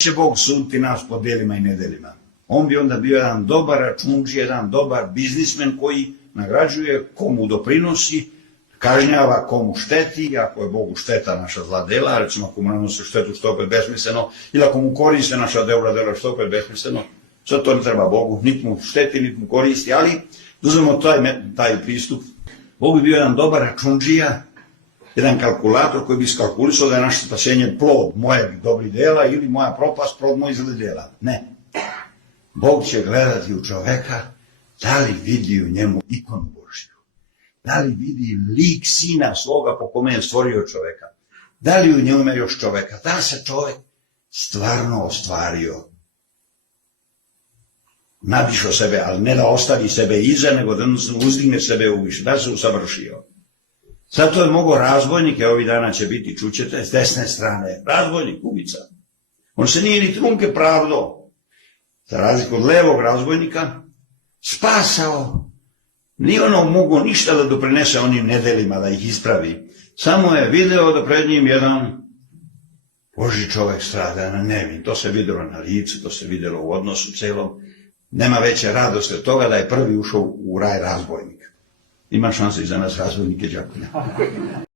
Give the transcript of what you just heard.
će Bog suditi nas po delima i nedelima. On bi onda bio jedan dobar računđi, jedan dobar biznismen koji nagrađuje komu doprinosi, kažnjava komu šteti, ako je Bogu šteta naša zla dela, recimo ako mu nanose štetu što opet besmisleno, ili ako mu koriste naša dobra dela što opet besmisleno, sad to ne treba Bogu, niti mu šteti, niti mu koristi, ali uzmemo taj pristup. Bog bi bio jedan dobar računđija, jedan kalkulator koji bi iskalkulisao da je naše spasenje plod mojeg dobrih dela ili moja propast plod mojih zlih dela. Ne. Bog će gledati u čoveka da li vidi u njemu ikonu Božju. Da li vidi lik sina svoga po kome je stvorio čoveka. Da li u njemu ima još čoveka. Da li se čovek stvarno ostvario. Nadišao sebe, ali ne da ostavi sebe iza, nego da uzdigne sebe u više. Da li se usavršio. Zato je mogao razbojnik, ovih dana će biti, čućete, s desne strane, razbojnik, ubica. On se nije ni trunke pravdo, za razliku od levog razbojnika, spasao. Nije ono mogao ništa da doprinese onim nedelima, da ih ispravi. Samo je video da pred njim jedan Božji čovek strada na nevin. To se videlo na licu, to se videlo u odnosu celom. Nema veće radosti od toga da je prvi ušao u raj razbojnik. Ima šanse i za nas razbojnike, đakonja.